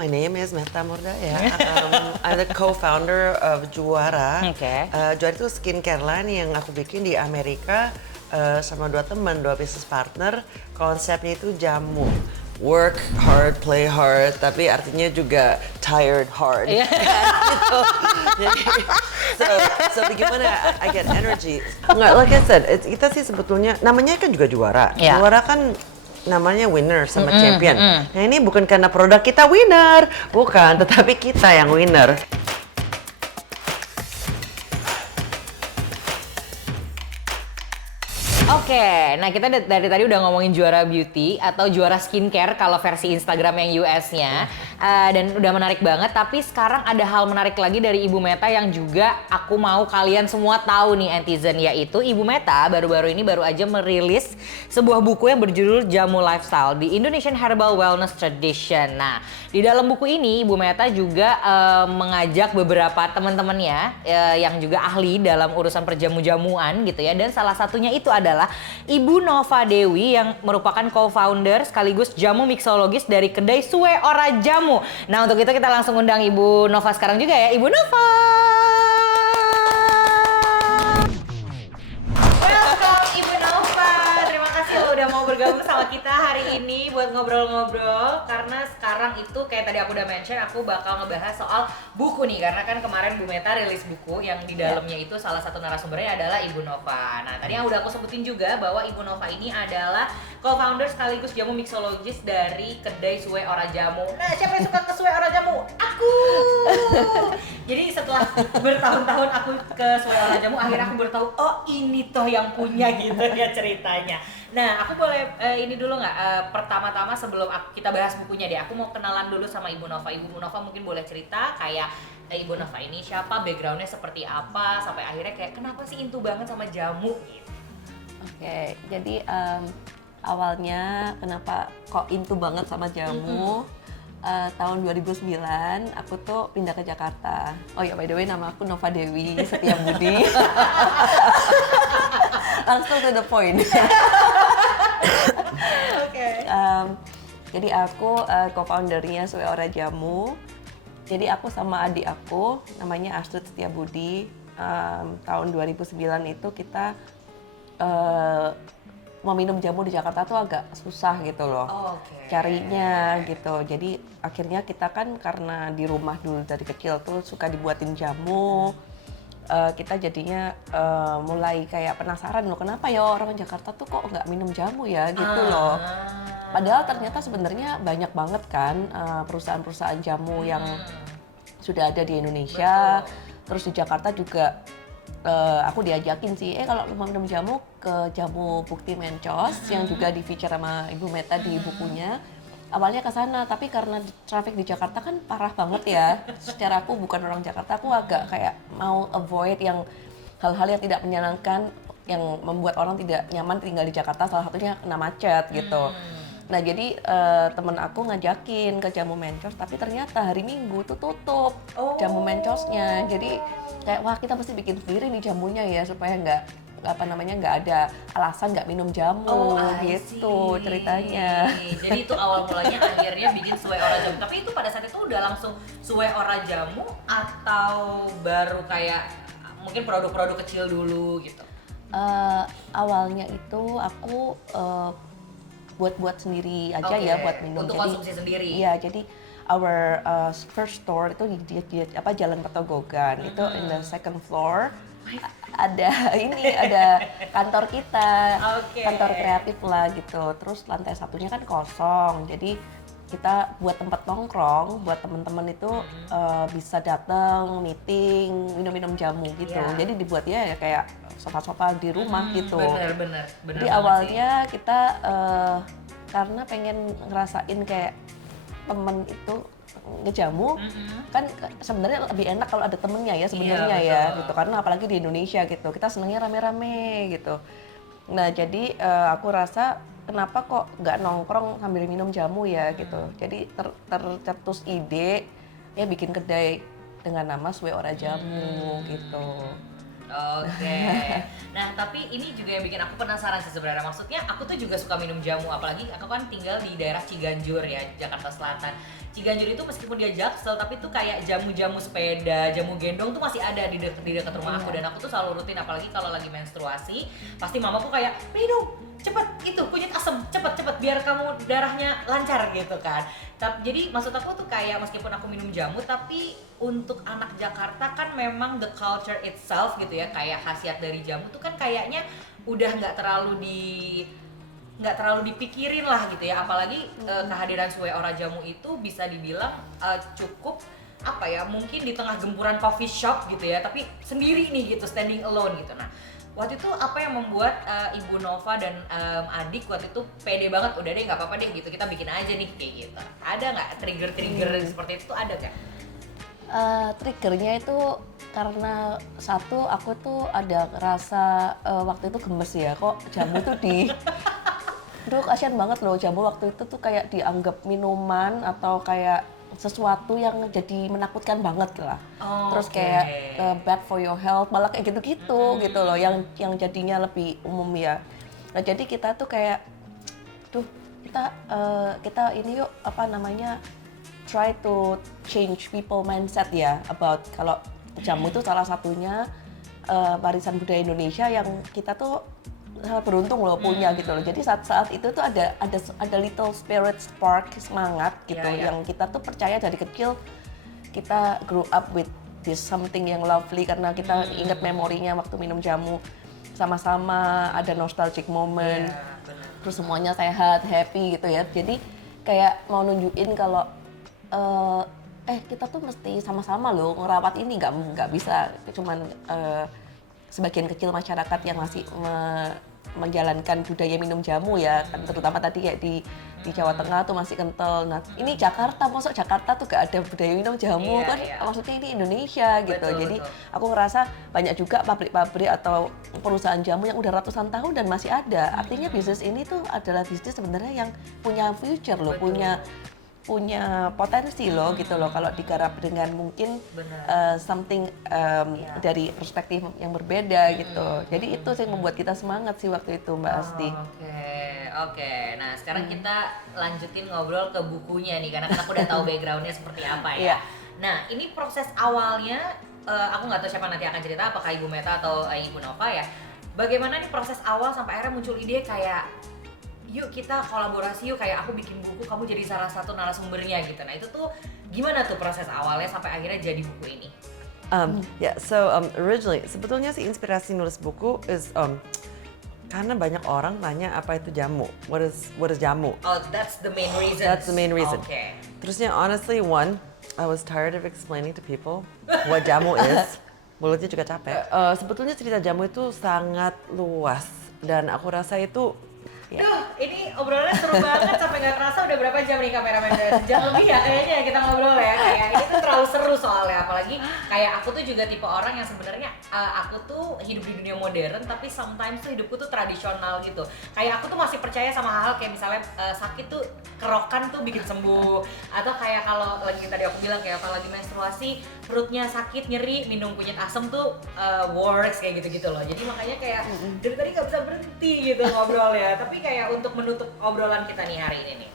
My name is Meta Murdaya. I'm the co-founder of Juara. Okay. Juara itu skincare line yang aku bikin di Amerika sama dua business partner. Konsepnya itu jamu. Work hard, play hard, tapi artinya juga tired hard. Gitu. Jadi, so bagaimana I get energy? Nggak, like I said, kita sih sebetulnya namanya kan juga juara. Yeah. Juara kan namanya winner sama champion. Nah ini bukan karena produk kita winner, bukan, tetapi kita yang winner. Oke, nah kita dari tadi udah ngomongin Juara Beauty atau Juara Skincare kalau versi Instagram yang US-nya. Dan udah menarik banget, tapi sekarang ada hal menarik lagi dari Ibu Meta yang juga aku mau kalian semua tahu nih netizen, yaitu Ibu Meta baru-baru ini baru aja merilis sebuah buku yang berjudul Jamu Lifestyle, The Indonesian Herbal Wellness Tradition. Nah, di dalam buku ini Ibu Meta juga mengajak beberapa teman-temannya yang juga ahli dalam urusan perjamu-jamuan gitu ya, dan salah satunya itu adalah Ibu Nova Dewi yang merupakan co-founder sekaligus jamu mixologis dari kedai Sue Ora Jamu. Nah, untuk itu kita langsung undang Ibu Nova sekarang juga ya. Ibu Nova. Welcome Ibu Nova. Terima kasih lo udah mau bergabung sama kita hari ini buat ngobrol-ngobrol, karena sekarang itu kayak tadi aku udah mention, aku bakal ngebahas soal buku nih, karena kan kemarin Bu Meta rilis buku yang di dalamnya itu salah satu narasumbernya adalah Ibu Nova. Nah, tadi yang udah aku sebutin juga bahwa Ibu Nova ini adalah co-founder sekaligus jamu mixologis dari kedai Sue Ora Jamu. Nah, siapa yang suka ke Sue Ora Jamu? Aku! Jadi setelah bertahun-tahun aku ke Sue Ora Jamu, akhirnya aku baru tahu, oh ini toh yang punya gitu ya ceritanya. Nah, aku boleh ini dulu nggak? Pertama-tama sebelum kita bahas bukunya deh, aku mau kenalan dulu sama Ibu Nova. Ibu Nova mungkin boleh cerita kayak Ibu Nova ini siapa, backgroundnya seperti apa, sampai akhirnya kayak kenapa sih into banget sama jamu gitu. Oke, jadi awalnya kenapa kok into banget sama jamu, tahun 2009 aku tuh pindah ke Jakarta. Oh ya, by the way nama aku Nova Dewi Setiabudi. Langsung to the point. Oke. Jadi aku co-foundernya Sue Ora Jamu. Jadi aku sama adik aku namanya Astrid Setiabudi. Tahun 2009 itu kita mau minum jamu di Jakarta tuh agak susah gitu loh, carinya gitu. Jadi akhirnya kita kan karena di rumah dulu dari kecil tuh suka dibuatin jamu, kita jadinya mulai kayak penasaran loh, kenapa ya orang Jakarta tuh kok nggak minum jamu ya gitu loh. Padahal ternyata sebenarnya banyak banget kan perusahaan-perusahaan jamu yang sudah ada di Indonesia. Terus di Jakarta juga aku diajakin sih, kalau mau minum jamu ke Jamu Bukti Mencos yang juga di feature sama Ibu Meta di bukunya. Awalnya ke sana, tapi karena traffic di Jakarta kan parah banget ya. Secara aku bukan orang Jakarta, aku agak kayak mau avoid yang hal-hal yang tidak menyenangkan, yang membuat orang tidak nyaman tinggal di Jakarta, salah satunya kena macet gitu. Nah jadi temen aku ngajakin ke Jamu Mencos, tapi ternyata hari Minggu tuh tutup Jamu Mencosnya. Jadi kayak wah kita mesti bikin sendiri nih jamunya ya supaya nggak ada alasan nggak minum jamu gitu ceritanya. Jadi itu awal mulanya akhirnya bikin Sue Ora Jamu. Tapi itu pada saat itu udah langsung Sue Ora Jamu atau baru kayak mungkin produk-produk kecil dulu gitu? Awalnya itu aku buat sendiri aja ya buat minum. Untuk konsumsi sendiri. Iya, jadi our first store itu di Jalan Petogogan. Itu in the second floor. Ada kantor kita, kantor kreatif lah gitu. Terus lantai satunya kan kosong, jadi kita buat tempat nongkrong buat teman-teman itu bisa datang meeting, minum-minum jamu gitu. Jadi dibuatnya ya kayak sofa-sofa di rumah gitu. Bener. Jadi awalnya kita karena pengen ngerasain kayak temen itu ngejamu, kan sebenarnya lebih enak kalau ada temennya ya sebenarnya ya gitu, karena apalagi di Indonesia gitu kita senengnya rame-rame gitu. Nah jadi aku rasa kenapa kok nggak nongkrong sambil minum jamu ya gitu. Jadi tercetus ide ya bikin kedai dengan nama Sue Ora Jamu gitu. Oke. Nah, tapi ini juga yang bikin aku penasaran sih sebenarnya. Maksudnya aku tuh juga suka minum jamu, apalagi aku kan tinggal di daerah Ciganjur ya, Jakarta Selatan. Ciganjur itu meskipun dia Jaksel, tapi tuh kayak jamu-jamu sepeda, jamu gendong tuh masih ada di dekat rumah aku. Dan aku tuh selalu rutin, apalagi kalau lagi menstruasi, pasti mamaku kayak, minum, cepet itu kunyit asem, cepet biar kamu darahnya lancar gitu kan. Jadi maksud aku tuh kayak meskipun aku minum jamu, tapi untuk anak Jakarta kan memang the culture itself gitu ya, kayak khasiat dari jamu tuh kan kayaknya udah nggak terlalu dipikirin lah gitu ya, apalagi kehadiran Sue Ora Jamu itu bisa dibilang cukup apa ya, mungkin di tengah gempuran coffee shop gitu ya, tapi sendiri nih gitu, standing alone gitu. Nah, waktu itu apa yang membuat Ibu Nova dan adik waktu itu pede banget, udah deh nggak apa-apa deh gitu, kita bikin aja nih kayak gitu. Ada nggak trigger seperti itu tuh, ada nggak? Triggernya itu karena satu, aku tuh ada rasa waktu itu gemes ya, kok jamu tuh Aduh kasihan banget loh, jamu waktu itu tuh kayak dianggap minuman atau kayak sesuatu yang jadi menakutkan banget lah. Terus kayak bad for your health, malah kayak gitu-gitu gitu loh, yang jadinya lebih umum ya. Nah jadi kita tuh kayak, kita ini yuk try to change people mindset ya about kalau jamu itu salah satunya warisan budaya Indonesia yang kita tuh sangat beruntung loh punya gitu loh. Jadi saat itu tuh ada little spirit spark, semangat gitu yang kita tuh percaya dari kecil, kita grew up with this something yang lovely karena kita ingat memorinya waktu minum jamu sama-sama, ada nostalgic moment. Terus semuanya sehat, happy gitu ya. Jadi kayak mau nunjukin kalau kita tuh mesti sama-sama loh ngerawat ini, nggak bisa cuman sebagian kecil masyarakat yang masih menjalankan budaya minum jamu ya, terutama tadi kayak di Jawa Tengah tuh masih kental. Nah ini Jakarta, masuk Jakarta tuh gak ada budaya minum jamu maksudnya ini Indonesia gitu. Jadi aku ngerasa banyak juga pabrik-pabrik atau perusahaan jamu yang udah ratusan tahun dan masih ada. Artinya bisnis ini tuh adalah bisnis sebenarnya yang punya future loh, punya potensi loh gitu loh kalau digarap dengan mungkin something dari perspektif yang berbeda gitu. Jadi itu sih yang membuat kita semangat sih waktu itu Mbak Asti. Oke. Nah sekarang kita lanjutin ngobrol ke bukunya nih, karena kan aku udah tahu backgroundnya seperti apa ya. Nah ini proses awalnya, aku nggak tahu siapa nanti akan cerita, apakah Ibu Meta atau Ibu Nova ya. Bagaimana nih proses awal sampai akhirnya muncul ide kayak, yuk kita kolaborasi yuk, kayak aku bikin buku, kamu jadi salah satu narasumbernya gitu. Nah itu tuh gimana tuh proses awalnya sampai akhirnya jadi buku ini? Originally sebetulnya sih inspirasi nulis buku is karena banyak orang tanya apa itu jamu, what is jamu? Oh, that's the main reason. That's the main reason. Okay. Terusnya honestly I was tired of explaining to people what jamu is. Mulutnya juga capek. Sebetulnya cerita jamu itu sangat luas dan aku rasa itu Duh, ini obrolannya seru banget sampai nggak kerasa udah berapa jam nih kameramen, sejam lebih ya kayaknya kita ngobrol ya. Kayak ini tuh terlalu seru soalnya, apalagi kayak aku tuh juga tipe orang yang sebenarnya aku tuh hidup di dunia modern tapi sometimes tuh hidupku tuh tradisional gitu. Kayak aku tuh masih percaya sama hal kayak misalnya sakit tuh kerokan tuh bikin sembuh, atau kayak kalau lagi tadi aku bilang kayak apa lagi menstruasi perutnya sakit nyeri minum kunyit asem tuh works kayak gitu-gitu loh. Jadi makanya kayak dari tadi nggak bisa berhenti gitu ngobrol ya. Tapi kayak untuk menutup obrolan kita nih hari ini nih,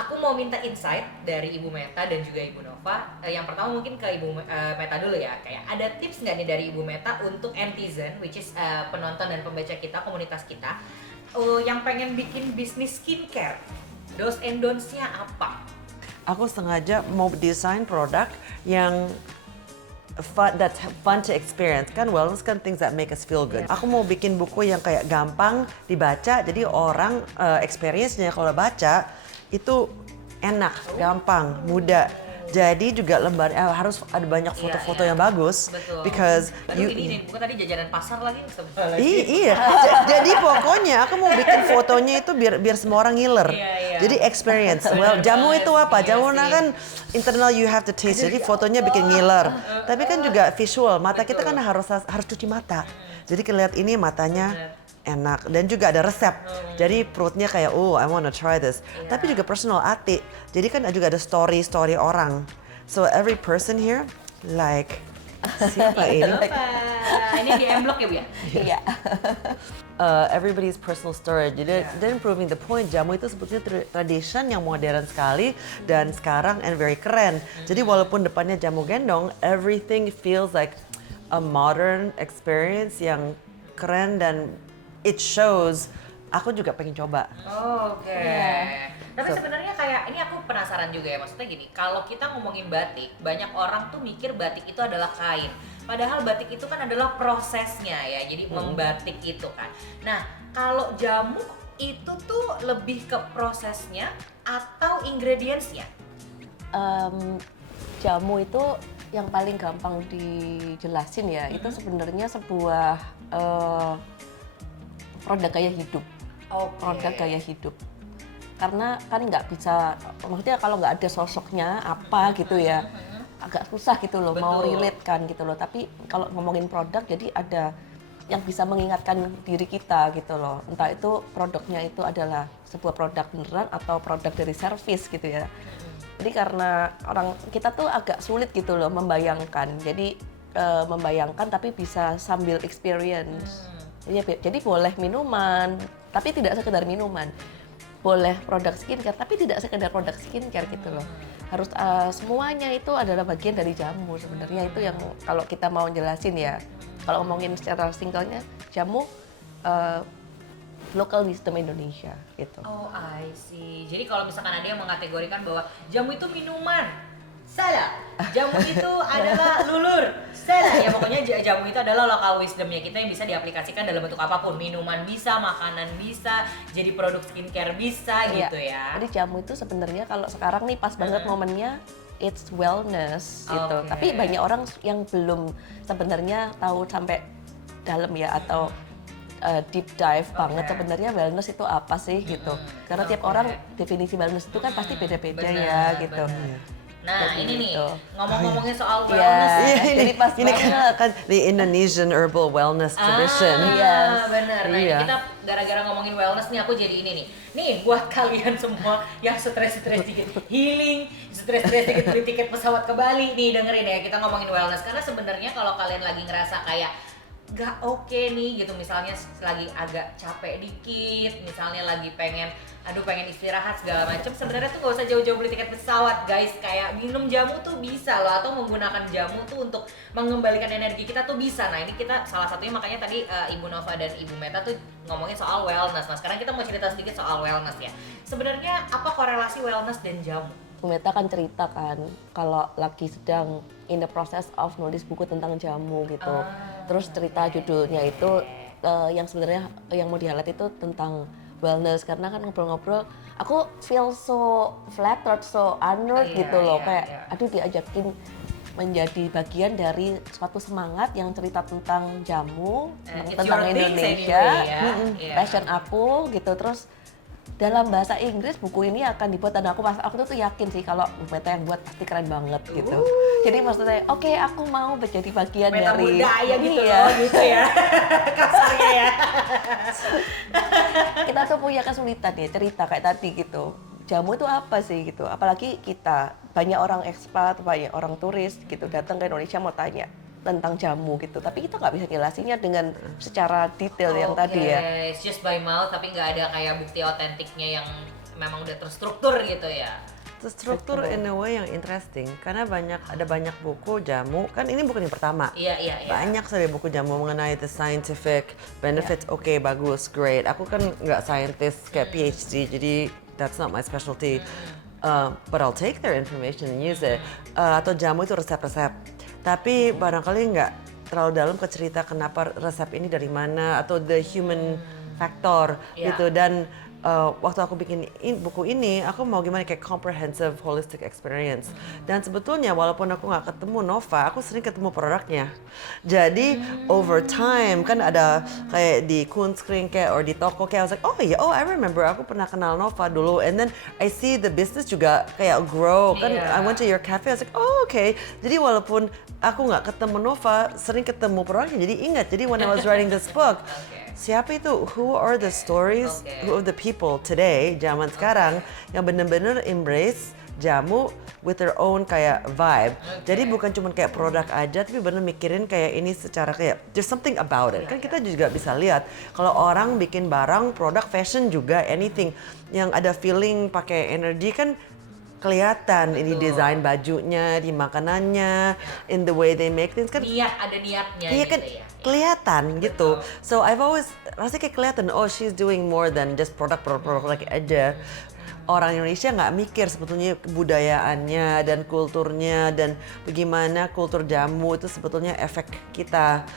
aku mau minta insight dari Ibu Meta dan juga Ibu Nova. Yang pertama mungkin ke Ibu Meta dulu ya. Kayak ada tips nggak nih dari Ibu Meta untuk netizen, which is penonton dan pembaca kita, komunitas kita, yang pengen bikin bisnis skincare, do's and don'ts-nya apa? Aku sengaja mau desain produk yang that's fun to experience. Kan wellness kan things that make us feel good. Aku mau bikin buku yang kayak gampang dibaca, jadi orang experience-nya kalau baca itu enak, gampang, mudah. Jadi juga lembar harus ada banyak foto-foto yang bagus. Betul. Because ini bukan tadi jajanan pasar lagi. Iya. Jadi pokoknya aku mau bikin fotonya itu biar semua orang ngiler. Jadi experience. Well, jamu itu apa? Jamu kan internal you have to taste. Jadi fotonya bikin ngiler. Tapi kan juga visual. Mata kita kan harus cuci mata. Jadi kelihatan ini matanya enak dan juga ada resep. Jadi perutnya kayak I wanna try this. Tapi juga personal ati. Jadi kan juga ada story orang. So every person here like siapa ini? Ini di M-Block ya Bu ya? Iya. Everybody's personal storage. Jadi dan proving the point, jamu itu sebetulnya tradition yang modern sekali dan sekarang and very keren. Jadi walaupun depannya jamu gendong, everything feels like a modern experience yang keren dan it shows. Aku juga pengen coba. Oke. Tapi sebenarnya kayak ini aku penasaran juga ya, maksudnya gini, kalau kita ngomongin batik, banyak orang tuh mikir batik itu adalah kain. Padahal batik itu kan adalah prosesnya ya, jadi membatik itu kan. Nah, kalau jamu itu tuh lebih ke prosesnya atau ingredientsnya? Jamu itu yang paling gampang dijelasin ya, itu sebenarnya sebuah produk gaya hidup. Produk gaya hidup. Karena kan nggak bisa, maksudnya kalau nggak ada sosoknya apa gitu ya, agak susah gitu loh, mau relate kan gitu loh. Tapi kalau ngomongin produk, jadi ada yang bisa mengingatkan diri kita gitu loh. Entah itu produknya itu adalah sebuah produk beneran atau produk dari service gitu ya. Jadi karena orang kita tuh agak sulit gitu loh membayangkan. Jadi membayangkan tapi bisa sambil experience. Jadi boleh minuman, tapi tidak sekedar minuman. Boleh produk skincare, tapi tidak sekedar produk skincare gitu loh. Harus semuanya itu adalah bagian dari jamu sebenarnya, itu yang kalau kita mau jelasin ya. Kalau ngomongin secara singkatnya, jamu local wisdom Indonesia gitu. Oh, I see. Jadi kalau misalkan ada yang mengkategorikan bahwa jamu itu minuman, salah. Jamu itu adalah lulur, salah. Ya pokoknya jamu itu adalah local wisdomnya kita yang bisa diaplikasikan dalam bentuk apapun. Minuman bisa, makanan bisa, jadi produk skincare bisa gitu ya. Jadi jamu itu sebenarnya kalau sekarang nih pas banget momennya, it's wellness gitu. Tapi banyak orang yang belum sebenarnya tahu sampai dalam ya atau deep dive banget sebenarnya wellness itu apa sih gitu. Karena tiap orang definisi wellness itu kan pasti beda-beda ya gitu. Nah jadi ini nih, gitu. ngomong-ngomongin soal wellness. Jadi pas ini kan the Indonesian herbal wellness tradition. Iya, benar. Nah, ini kita gara-gara ngomongin wellness nih, aku jadi ini nih. Nih, buat kalian semua yang stres-stres dikit healing, stres-stres dikit beli tiket pesawat ke Bali, nih dengerin ya, kita ngomongin wellness. Karena sebenarnya kalau kalian lagi ngerasa kayak gak oke nih gitu, misalnya lagi agak capek dikit, misalnya lagi pengen istirahat segala macam, sebenarnya tuh gak usah jauh-jauh beli tiket pesawat guys, kayak minum jamu tuh bisa loh, atau menggunakan jamu tuh untuk mengembalikan energi kita tuh bisa. Nah ini kita salah satunya, makanya tadi Ibu Nova dan Ibu Meta tuh ngomongin soal wellness. Nah sekarang kita mau cerita sedikit soal wellness ya. Sebenarnya apa korelasi wellness dan jamu? Bu Meta kan cerita kan kalau lagi sedang in the process of nulis buku tentang jamu gitu. Terus cerita judulnya itu yang sebenarnya yang mau di-highlight itu tentang wellness, karena kan ngobrol-ngobrol aku feel so flattered, so honored gitu loh, kayak aduh diajakin menjadi bagian dari suatu semangat yang cerita tentang jamu, tentang Indonesia, passion aku gitu. Terus dalam bahasa Inggris buku ini akan dibuat, dan aku tuh yakin sih kalau Bu Meta yang buat pasti keren banget gitu. Jadi maksudnya oke, aku mau menjadi bagian Meta dari budaya gitu loh, gitu ya. Kasarnya ya. Kita tuh punya kesulitan ya cerita kayak tadi gitu. Jamu itu apa sih gitu? Apalagi kita banyak orang ekspat, banyak orang turis gitu datang ke Indonesia mau tanya tentang jamu gitu, tapi kita nggak bisa jelasinnya dengan secara detail yang tadi ya. It's just by mouth, tapi nggak ada kayak bukti otentiknya yang memang udah terstruktur gitu ya. Terstruktur in a way yang interesting, karena ada banyak buku jamu, kan ini bukan yang pertama. Iya. Banyak sekali buku jamu mengenai the scientific benefits. Oke, bagus, great. Aku kan nggak scientist kayak PhD, jadi that's not my specialty. But I'll take their information and use it. Atau jamu itu resep-resep. Tapi barangkali nggak terlalu dalam ke cerita kenapa resep ini dari mana, atau the human factor gitu. Dan waktu aku bikin buku ini, aku mau gimana kayak comprehensive holistic experience. Dan sebetulnya walaupun aku nggak ketemu Nova, aku sering ketemu produknya. Jadi over time kan ada kayak di Kunskring kayak or di toko kayak I was like, I remember aku pernah kenal Nova dulu, and then I see the business juga kayak grow kan. I went to your cafe, I was like, okay. Jadi walaupun aku nggak ketemu Nova, sering ketemu produknya, jadi ingat. Jadi when I was writing this book, siapa itu? Who are the stories? Who are the people today, zaman sekarang yang benar-benar embrace jamu with their own kayak vibe. Jadi bukan cuma kayak produk aja, tapi bener mikirin kayak ini secara kayak there's something about it. Kan kita juga bisa lihat kalau orang bikin barang, produk fashion juga anything yang ada feeling pakai energi kan kelihatan. Ini desain bajunya, di makanannya, in the way they make things kan. Ada niatnya Iya gitu kan ya. kelihatan gitu. So I've always rasanya kayak kelihatan, oh she's doing more than just produk aja. Orang Indonesia nggak mikir sebetulnya kebudayaannya dan kulturnya dan bagaimana kultur jamu itu sebetulnya efek kita.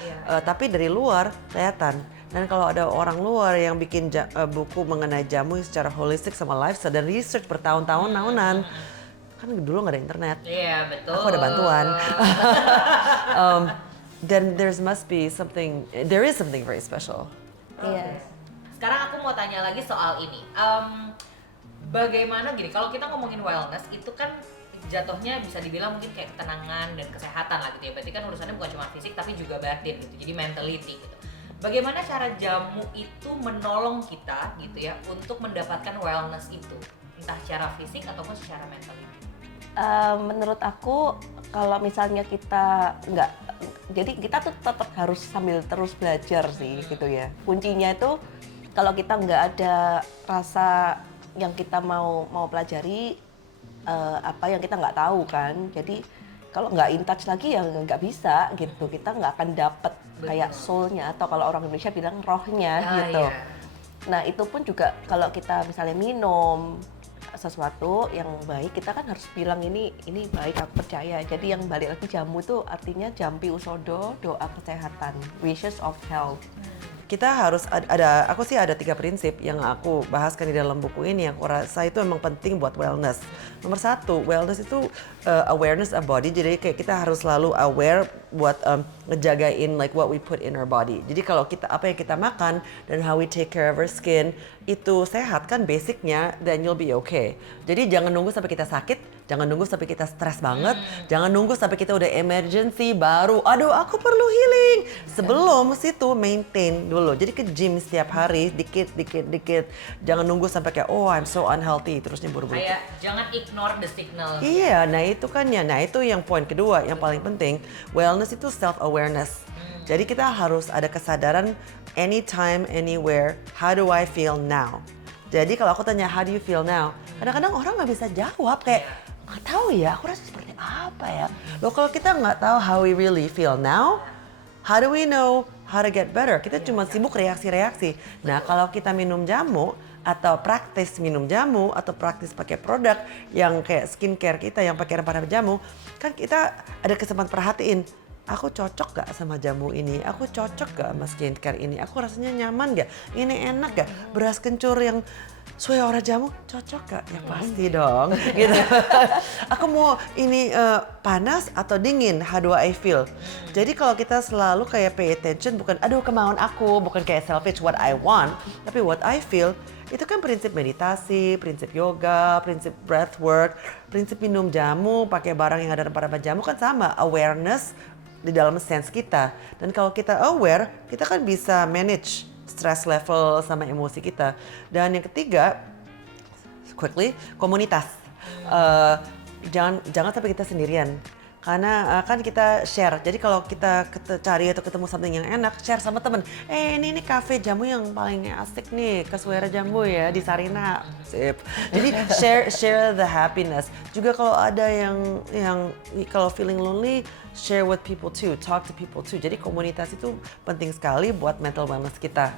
Tapi dari luar kelihatan. Dan kalau ada orang luar yang bikin buku mengenai jamu secara holistik sama lifestyle dan research bertahun-tahunan, kan dulu nggak ada internet. Iya, betul. Aku ada bantuan. Then there is something very special. Iya. Sekarang aku mau tanya lagi soal ini. Bagaimana gini, kalau kita ngomongin wellness itu kan jatuhnya bisa dibilang mungkin kayak ketenangan dan kesehatan lah gitu ya. Berarti kan urusannya bukan cuma fisik tapi juga batin gitu. Jadi mentality gitu. Bagaimana cara jamu itu menolong kita gitu ya untuk mendapatkan wellness itu? Entah secara fisik ataupun secara mentality. Menurut aku kalau misalnya kita nggak, jadi kita tuh tetap harus sambil terus belajar sih gitu ya. Kuncinya itu kalau kita nggak ada rasa yang kita mau pelajari, apa yang kita nggak tahu kan. Jadi kalau nggak in touch lagi ya nggak bisa gitu. Kita nggak akan dapet kayak soul-nya atau kalau orang Indonesia bilang rohnya gitu. Iya. Nah itu pun juga kalau kita misalnya minum sesuatu yang baik, kita kan harus bilang ini baik, aku percaya. Jadi yang balik lagi jamu itu artinya jampi usodo, doa kesehatan, wishes of health. Kita harus aku sih ada 3 prinsip yang aku bahaskan di dalam buku ini yang aku rasa itu memang penting buat wellness. Nomor 1, wellness itu awareness of body. Jadi kayak kita harus selalu aware buat ngejagain like what we put in our body. Jadi kalau apa yang kita makan dan how we take care of our skin itu sehat kan basicnya, then you'll be okay. Jadi jangan nunggu sampai kita sakit, jangan nunggu sampai kita stres banget, jangan nunggu sampai kita udah emergency baru, aduh aku perlu healing. Sebelum situ maintain dulu. Jadi ke gym setiap hari, dikit. Jangan nunggu sampai kayak oh I'm so unhealthy terusnya buru-buru. Kayak jangan ignore the signal. Iya, nah itu kan ya. Nah itu yang poin kedua yang paling penting. Wellness itu self-awareness. Jadi kita harus ada kesadaran anytime, anywhere, how do I feel now? Jadi kalau aku tanya how do you feel now? Kadang-kadang orang nggak bisa jawab kayak nggak tahu ya, aku rasa seperti apa ya. Loh kalau kita nggak tahu how we really feel now, how do we know how to get better? Kita cuma sibuk reaksi-reaksi. Nah kalau kita minum jamu, atau praktis minum jamu atau praktis pakai produk yang kayak skincare kita yang pakai rempah-rempah jamu, kan kita ada kesempatan perhatiin, aku cocok gak sama jamu ini, aku cocok gak sama skincare ini, aku rasanya nyaman gak, ini enak gak, beras kencur yang sesuai orang jamu cocok gak? Ya pasti dong gitu. Aku mau ini panas atau dingin, how do I feel? Jadi kalau kita selalu kayak pay attention, bukan aduh kemauan aku, bukan kayak selfish what I want, tapi what I feel. Itu kan prinsip meditasi, prinsip yoga, prinsip breathwork, prinsip minum jamu, pakai barang yang ada rempah-rempah jamu kan sama, awareness di dalam sense kita. Dan kalau kita aware, kita kan bisa manage stress level sama emosi kita. Dan yang ketiga, quickly, komunitas. Jangan sampai kita sendirian. Karena kan kita share, jadi kalau kita cari atau ketemu something yang enak, share sama temen. Ini kafe jamu yang paling asik nih, Kasuera Jamu ya di Sarina. Sip. Jadi share the happiness. Juga kalau ada yang kalau feeling lonely, share with people too, talk to people too. Jadi komunitas itu penting sekali buat mental wellness kita.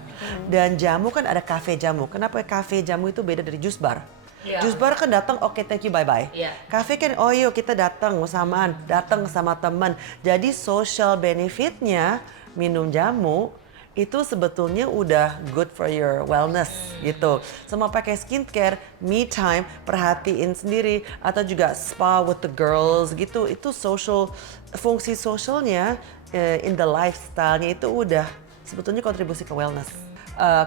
Dan jamu kan ada kafe jamu. Kenapa kafe jamu itu beda dari jus bar? Yeah. Jus bar kan datang, oke, thank you, bye-bye. Yeah. Kafe kan, oh yuk kita datang sama teman. Jadi social benefitnya minum jamu itu sebetulnya udah good for your wellness gitu. Sama pakai skincare, me time, perhatiin sendiri atau juga spa with the girls gitu. Itu fungsi socialnya in the lifestyle-nya itu udah sebetulnya kontribusi ke wellness.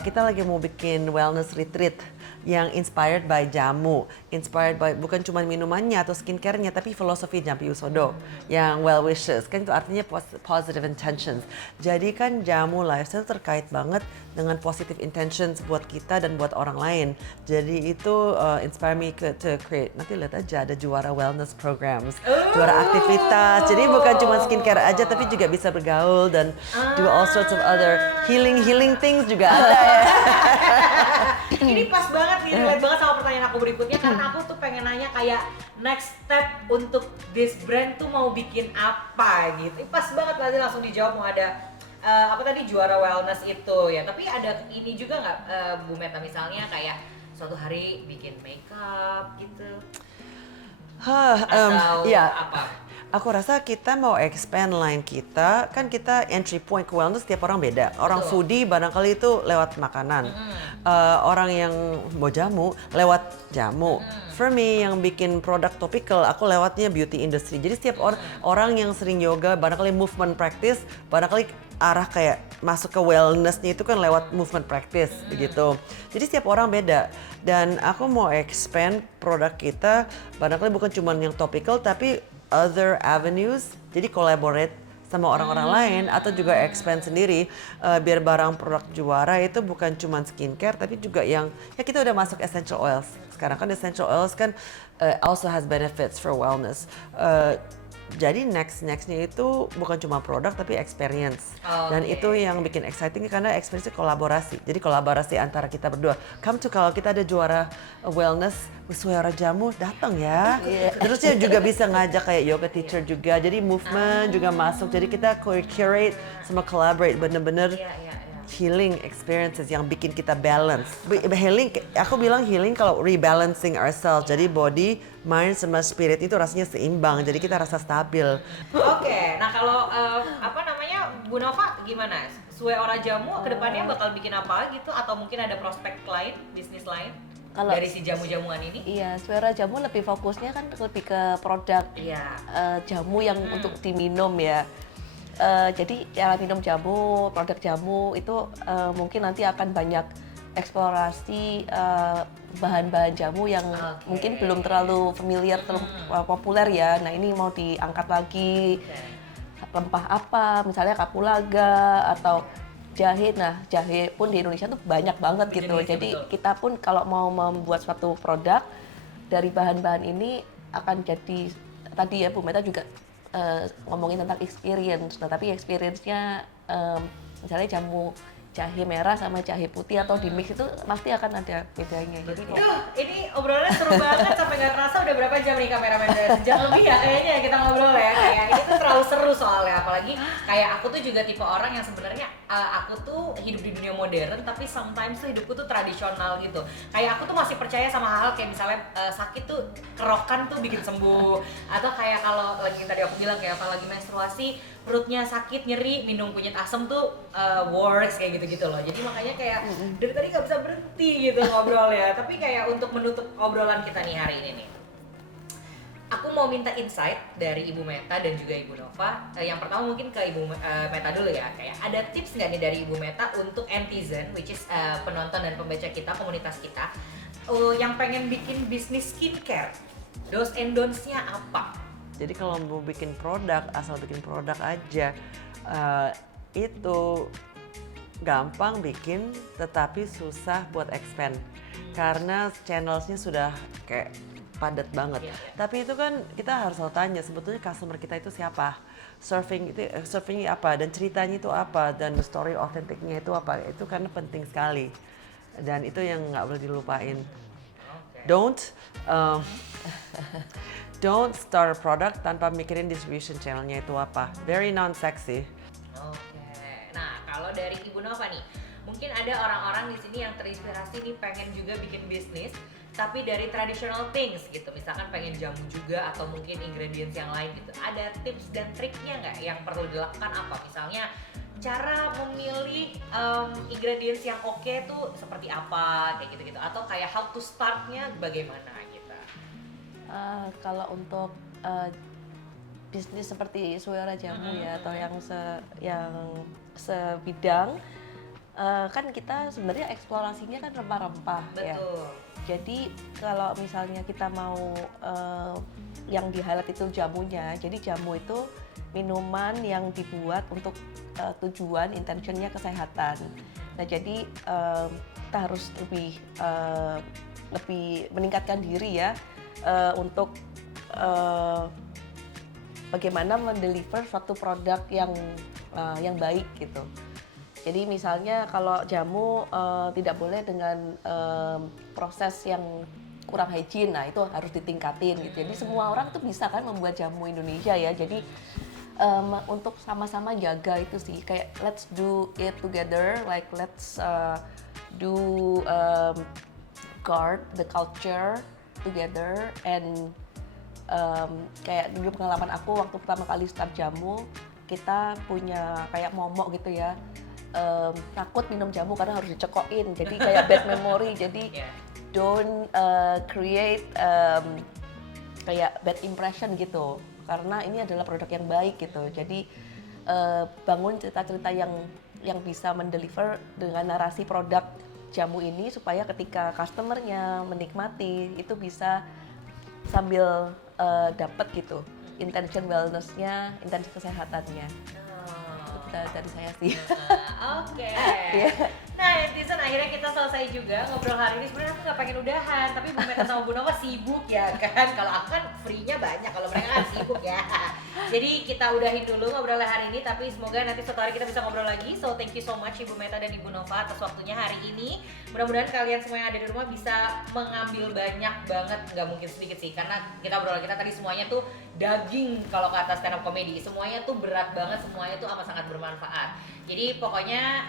Kita lagi mau bikin wellness retreat yang inspired by jamu, inspired by bukan cuma minumannya atau skincare-nya, tapi filosofi Jampi Usodo yang well wishes, kan itu artinya positive intentions. Jadi kan jamu lifestyle terkait banget dengan positive intentions buat kita dan buat orang lain. Jadi itu inspire me to create. Nanti lihat aja ada juara wellness programs, juara aktivitas. Jadi bukan cuma skincare aja tapi juga bisa bergaul dan do all sorts of other healing things juga ada ya. Ini pas banget nih, relate banget sama pertanyaan aku berikutnya karena aku tuh pengen nanya kayak next step untuk this brand tuh mau bikin apa gitu. Pas banget tadi langsung dijawab mau ada apa tadi juara wellness itu ya. Tapi ada ini juga nggak Bu Meta misalnya kayak suatu hari bikin makeup gitu? Atau apa? Aku rasa kita mau expand line kita, kan kita entry point ke wellness tiap orang beda. Orang foodie barangkali itu lewat makanan. Orang yang mau jamu lewat jamu. For me yang bikin produk topical, aku lewatnya beauty industry. Jadi setiap orang yang sering yoga, barangkali movement practice, barangkali arah kayak masuk ke wellnessnya itu kan lewat movement practice begitu. Jadi setiap orang beda. Dan aku mau expand produk kita, barangkali bukan cuma yang topical tapi other avenues, jadi collaborate sama orang-orang lain atau juga expand sendiri biar barang produk juara itu bukan cuma skincare tapi juga yang ya kita udah masuk essential oils. Sekarang kan essential oils kan also has benefits for wellness. Jadi nextnya itu bukan cuma produk tapi experience. Dan itu yang bikin exciting karena experience itu kolaborasi. Jadi kolaborasi antara kita berdua. Kalau kita ada juara wellness suara jamu datang ya. Terusnya juga bisa ngajak kayak yoga teacher juga. Jadi movement juga masuk. Jadi kita curate sama collaborate bener-bener healing experiences yang bikin kita balance. Healing, aku bilang healing kalau rebalancing ourselves. Jadi body, mind, sama spirit itu rasanya seimbang. Jadi kita rasa stabil. Oke, nah kalau apa namanya Bu Nova gimana? Sue Ora Jamu kedepannya bakal bikin apa gitu? Atau mungkin ada prospek lain, bisnis lain? Kalau dari si jamu-jamuan ini? Iya, Suara Jamu lebih fokusnya kan lebih ke produk jamu yang untuk diminum ya. Jadi cara minum jamu, produk jamu itu mungkin nanti akan banyak eksplorasi bahan-bahan jamu yang mungkin belum terlalu familiar, terlalu populer ya. Nah ini mau diangkat lagi rempah apa, misalnya kapulaga atau jahe. Nah jahe pun di Indonesia tuh banyak banget gitu. Jadi kita pun kalau mau membuat suatu produk dari bahan-bahan ini akan jadi tadi ya Bu Meta juga ngomongin tentang experience. Nah tapi experience-nya misalnya jamu jahe merah sama jahe putih atau di mix itu pasti akan ada bedanya. Jadi ini obrolannya seru banget sampai nggak kerasa udah berapa jam nih kameramen? Sejam lebih ya kayaknya kita ngobrol ya. Kayak ini tuh terlalu seru soalnya, apalagi kayak aku tuh juga tipe orang yang sebenarnya aku tuh hidup di dunia modern tapi sometimes tuh hidupku tuh tradisional gitu. Kayak aku tuh masih percaya sama hal kayak misalnya sakit tuh kerokan tuh bikin sembuh, atau kayak kalau lagi tadi aku bilang kayak apa lagi menstruasi perutnya sakit nyeri minum kunyit asam tuh works kayak gitu-gitu loh. Jadi makanya kayak dari tadi nggak bisa berhenti gitu ngobrol ya. Tapi kayak untuk menutup obrolan kita nih hari ini nih, aku mau minta insight dari Ibu Meta dan juga Ibu Nova. Yang pertama mungkin ke Ibu Meta dulu ya. Kayak ada tips nggak nih dari Ibu Meta untuk netizen, which is penonton dan pembaca kita, komunitas kita, yang pengen bikin bisnis skincare, do's and don'ts-nya apa? Jadi kalau mau bikin produk, asal bikin produk aja, itu gampang bikin tetapi susah buat expand. Karena channelsnya sudah kayak padat banget. Tapi itu kan kita harus selalu tanya sebetulnya customer kita itu siapa, surfingnya apa dan ceritanya itu apa dan story authenticnya itu apa. Itu karena penting sekali dan itu yang nggak boleh dilupain. Don't start a product tanpa mikirin distribution channelnya itu apa. Very non-sexy. Oke. Nah, kalau dari Ibu Nova nih, mungkin ada orang-orang di sini yang terinspirasi nih pengen juga bikin bisnis, tapi dari traditional things gitu. Misalkan pengen jamu juga atau mungkin ingredients yang lain gitu. Ada tips dan triknya nggak yang perlu dilakukan apa? Misalnya cara memilih ingredients yang oke tuh seperti apa kayak gitu-gitu. Atau kayak how to start-nya bagaimana gitu. Kalau untuk bisnis seperti Suara Jamu ya atau yang sebidang kan kita sebenarnya eksplorasinya kan rempah-rempah ya. Jadi kalau misalnya kita mau yang di highlight itu jamunya, jadi jamu itu minuman yang dibuat untuk tujuan intentionnya kesehatan. Nah Nah jadi kita harus lebih meningkatkan diri ya untuk bagaimana mendeliver suatu produk yang baik gitu. Jadi misalnya kalau jamu tidak boleh dengan proses yang kurang hygiene, nah itu harus ditingkatin gitu. Jadi semua orang tuh bisa kan membuat jamu Indonesia ya. Jadi untuk sama-sama jaga itu sih, kayak let's do it together, like let's do guard the culture together and kayak dulu pengalaman aku waktu pertama kali start jamu, kita punya kayak momok gitu ya, takut minum jamu karena harus dicekokin, jadi kayak bad memory, jadi don't create kayak bad impression gitu, karena ini adalah produk yang baik gitu. Jadi bangun cerita-cerita yang bisa mendeliver dengan narasi produk jamu ini supaya ketika customernya menikmati itu bisa sambil dapat gitu intention wellness-nya, intention kesehatannya. Itu dari saya sih. Oke. Nah, netizen, akhirnya kita selesai juga ngobrol hari ini. Sebenarnya aku nggak pengen udahan, tapi Bu Meta sama Bu Nova sibuk ya kan. Kalau aku kan free-nya banyak, kalau mereka kan sibuk ya. Jadi kita udahin dulu ngobrolnya hari ini, tapi semoga nanti suatu hari kita bisa ngobrol lagi. So thank you so much Ibu Meta dan Ibu Nova atas waktunya hari ini. Mudah-mudahan kalian semua yang ada di rumah bisa mengambil banyak banget, nggak mungkin sedikit sih, karena obrolan kita tadi semuanya tuh daging kalau kata stand up comedy. Semuanya tuh berat banget, semuanya tuh amat sangat bermanfaat. Jadi pokoknya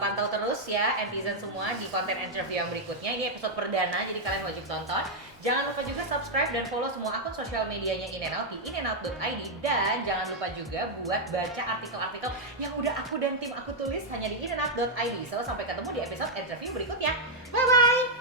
pantau terus ya netizen semua di konten interview yang berikutnya. Ini episode perdana, jadi kalian wajib tonton. Jangan lupa juga subscribe dan follow semua akun sosial medianya In and Out di inandout.id, dan jangan lupa juga buat baca artikel-artikel yang udah aku dan tim aku tulis hanya di inandout.id. So sampai ketemu di episode interview berikutnya. Bye bye.